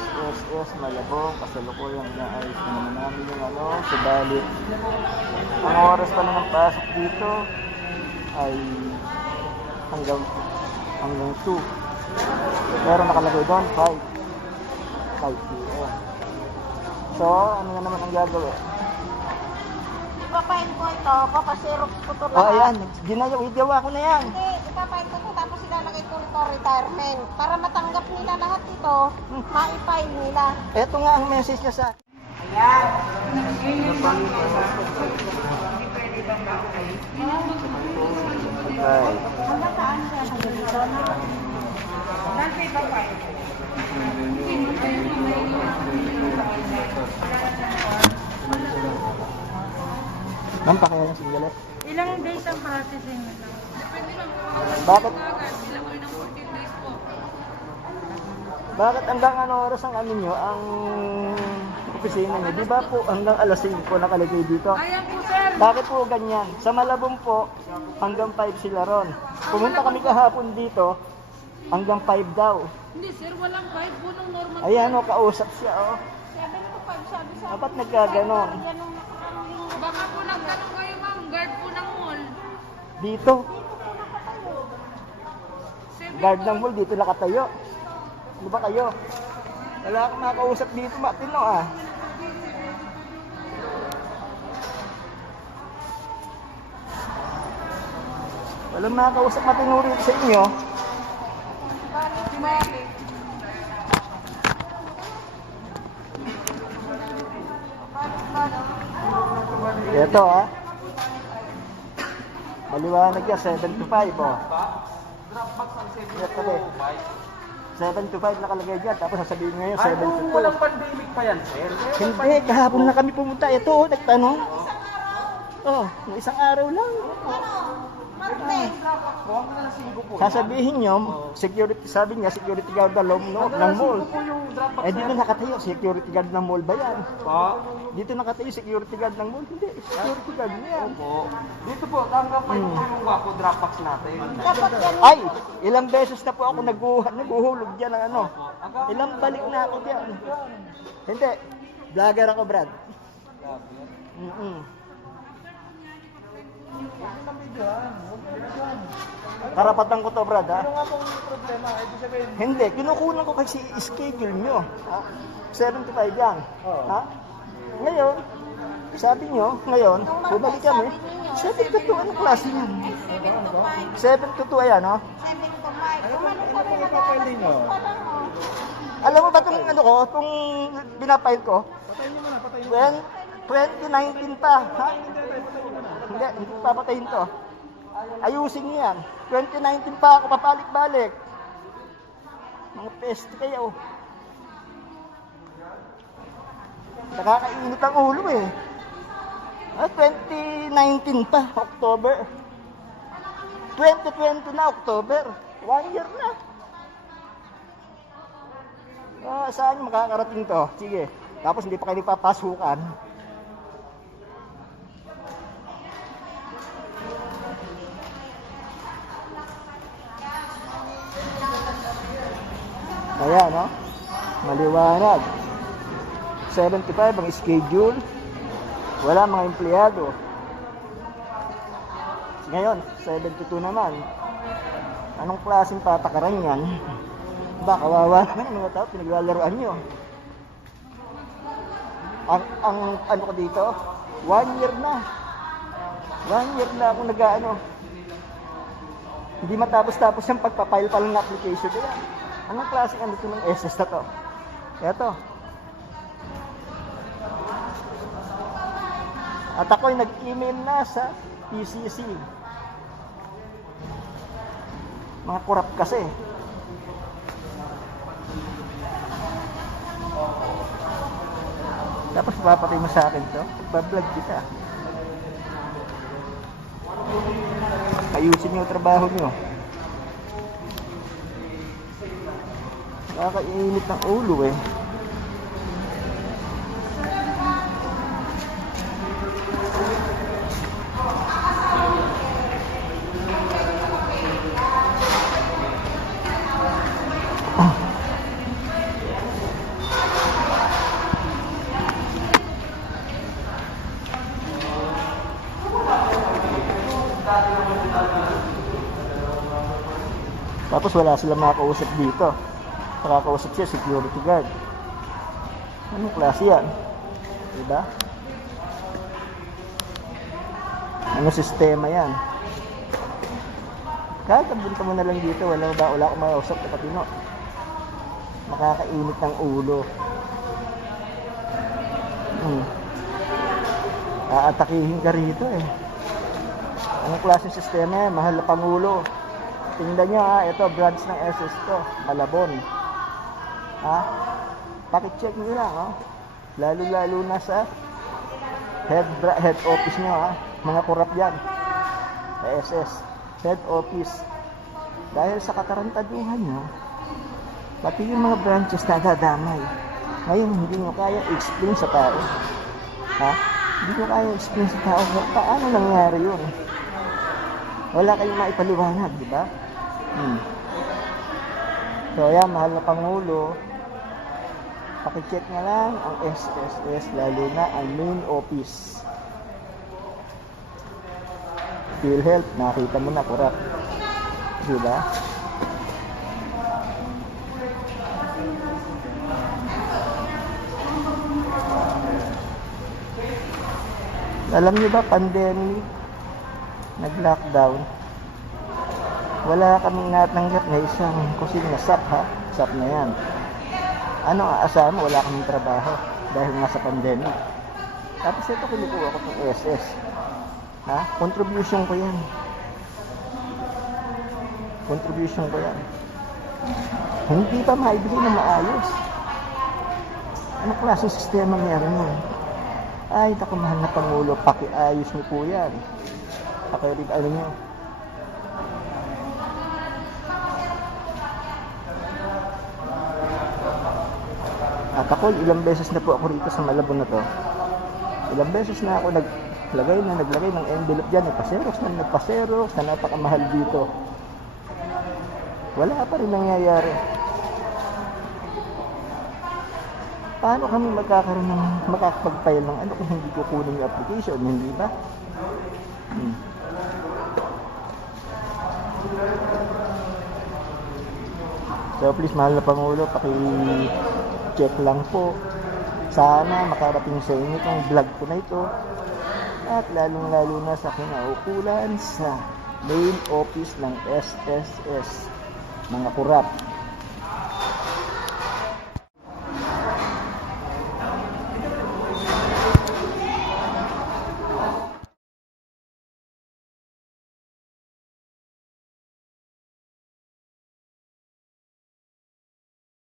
SSS Malabong, kasalukuyang inaayos na naman namin yung subalit ang oras pa na ng pasok dito ay hanggang 2, pero nakalagay doon 5 PM. So ano na naman ang gagawin? Ipapain ko ito, papasirok ko ito lahat. Oh ayan, ginawa ko na yan. Hindi, ipapain ko ito tapos ilalagay ko ito retirement. Para matanggap nila lahat ito, ma-file nila. Ito nga ang message niya sa akin. Ayan. Okay. Hanggang saan siya? Hanggang dito na. Saan siya ipapain? Ma'am, pakiya yung singalit. Ilang days ang processing nila? Bakit? Bakit hanggang oras ang nyo, ang opisina nyo? Di ba po hanggang alas 5 nakalagay dito? Ayan po, sir. Bakit po ganyan? Sa Malabong po, hanggang 5 sila ron. Pumunta kami kahapon dito, hanggang 5 daw. Hindi, sir. Walang 5 po ng normal. Ayan o, kausap siya o. 7 to 5, sabi sa Dapat nagkaganon. Baka po nagtanong kayo, ma'am. Guard po ng mall. Dito. Guard ng mall, dito nakatayo. Ano ba kayo? Wala akong makausap dito, matino ah. Walang makausap matino rin sa inyo. Ito ah. Maliwanag yan, 7 to 5 oh. Ito 7 to 5 nakalagay dyan, tapos sasabihin ngayon 7 to 2. Walang pandemic pa yan, sir. Hindi, kahapon na kami pumunta. Ito oh, nagtanong. Oh, isang araw lang. Sasabihin nyo, security, sabi niya, security guard na ng mall. Eh, dito nakatayo, security guard ng mall ba yan? Dito nakatayo, security guard ng mall? Hindi, security guard niya. Dito po, tanggap pa yung Dropbox natin. Ay, ilang beses na po ako naguhulog dyan ng ano. Ilang balik na ako dyan. Hindi, vlogger ako, Brad. Karapatan ko to, Brad, ha? Ano nga pong problema? Ibig sabihin, Hindi, kinukunan ko kasi schedule nyo. Ha? 7 to 5 yan. Ha? Ngayon, sabi nyo, ngayon, bumalik kami. 7 to 2, anong klase yan? 7 to 2, ayan, ha? 7 to 5. Kumano kami papapwede nyo. Alam mo ba itong ano ko, itong binapile ko? Patayin nyo muna, patayin nyo. When 2019 pa, ha? Hindi papatayin to. Ayusin niyo yan. 2019 pa ako papalik-balik. Mga peste kayo. Nakakainit ang ulo eh. 2019 pa, October. 2020 na, October. 1 year na. Saan makakarating to? Sige. Tapos hindi pa kayo papasukan. Kaya, no? Maliwanag. 75 ang schedule. Wala mga empleyado. Ngayon, 72 naman. Anong klaseng patakaran yan? Ba, kawawa naman yung mga tao, pinaglalaroan nyo. Ang ano ko dito, 1 year na. 1 year na ako nag-ano. Hindi matapos-tapos yung pagpapile pa lang ng application. Kaya, anong klase ano ito ng SS na to? Eto. At ako'y nag-email na sa PCC. Mga kurap kasi. Tapos papatay mo sa akin to. Pagbablog kita. Ayusin yung trabaho nyo. Nakakainit ng ulo eh. Tapos wala silang makakausap dito. Makakausap siya, security guard. Anong klase yan? Diba? Ano sistema yan? Kahit abunta mo na lang dito, wala akong makausap na patino. Makakainit ng ulo. Aatakihin ka rito eh. Anong klaseng sistema yan? Mahal na Pangulo. Tingnan nyo ha, ito branch ng SS to, Malabon. Ha? Pakicheck nyo lang ha. Lalo na sa head office nyo ha. Mga kurap yan. Sa SS. Head office. Dahil sa katarantaduhan nyo, pati yung mga branches na dadamay. Ngayon, hindi nyo kaya explain sa tao. Ha? Hindi nyo kaya explain sa tao. Paano nangyari yun? Wala kayong maipaliwanag, di ba? So, yan, mahal na Pangulo. Pakicheck nga lang ang SSS, lalo na ang main office. PhilHealth, nakita mo na, kurap. Diba? Alam niyo ba, pandemic, nag-lockdown, wala kaming natanggap na isang kusina SAP ha, SAP na yan. Ano aasahan mo, wala kaming trabaho dahil nga sa pandemic. Tapos ito kinukuha ko ng SS. Ha? Contribution ko yan. Contribution ko yan. Hindi pa maibigay na maayos. Ano klaseng sistema meron yun? Ay, naku, mahal na Pangulo, pakiayos niyo po yan. Pakirin, ano nyo. At ako, ilang beses na po ako rito sa Malabon na to. Ilang beses na ako naglagay ng envelope dyan. Nagpaserox na napakamahal dito. Wala pa rin nangyayari. Paano kami makakapag-file ng ano kung hindi ko kunin yung application, hindi ba? So please, mahal na Pangulo, paki-check lang po. Sana makarating sa inyo itong vlog ko na ito. At lalong-lalo na sa kinaukulan sa main office ng SSS. Mga kurap.